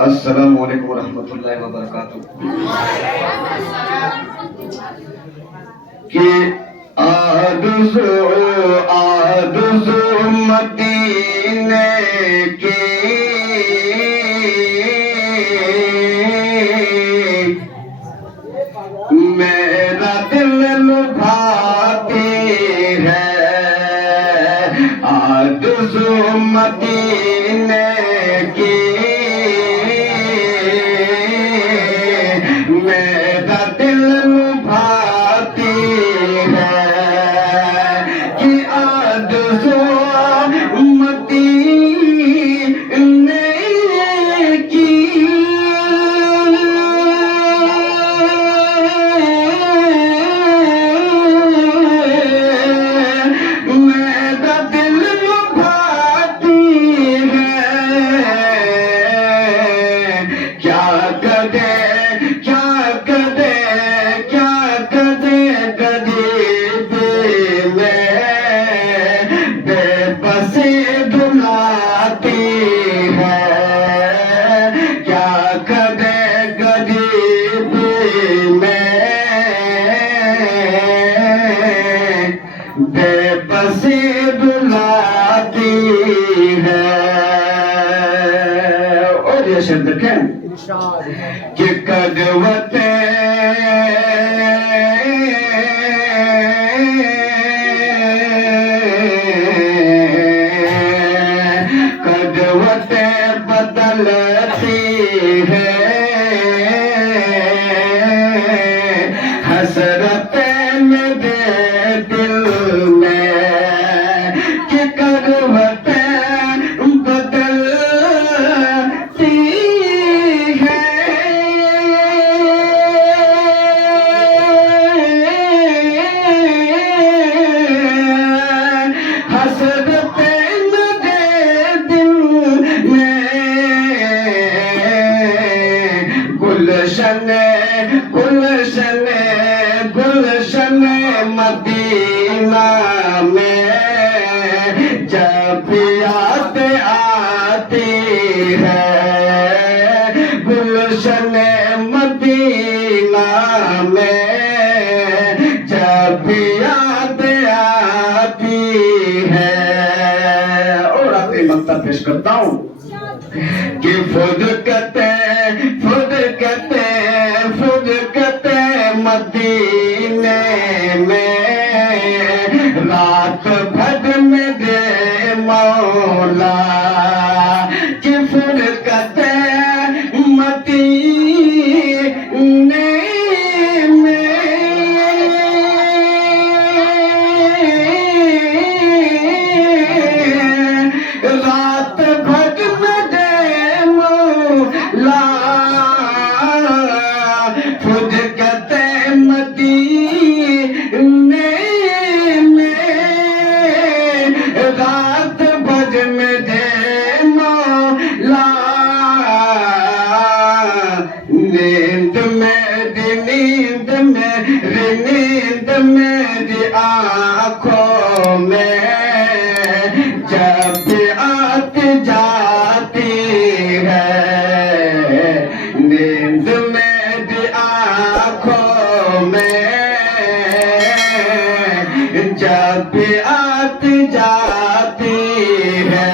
السلام علیکم ورحمۃ اللہ وبرکاتہ. کہ آرزو مدینے کی میرا دل لبھاتی ہے. آرزو مدینے کی میرا دل لبھاتی ہے. کہ آرزو مدینے کی میرا دل لبھاتی ہے. کیا کرے غریب میں بے بسی دلاتی ہے. کیا کرے غریب میں بے بسی دلاتی ہے. اور یہ شعر دیکھیں کہ قدوتیں بدلتی ہے. حسرتیں میرے دل میں کہ قدوتیں بدلتی ہے. حسرتیں میرے دل میں گلشن مدینہ میں جب یاد آتی ہے. گلشن مدینہ میں جب یاد آتی ہے. اور آخری مقطع پیش کرتا ہوں کہ فرقتیں مدینے میں رات بھر میں دے مولا. کہ فرقتیں مدینے میں رات بھر میں دے مولا. فرقتیں مدینے میں رات بھر میں دے مولا. نیند میری آنکھوں میں جب آتی جاتی ہے. نیند میری آنکھوں میں جب آتی جاتی ہے.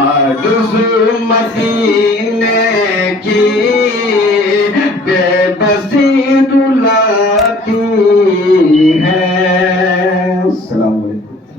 آرزو مدینے کی بے بسی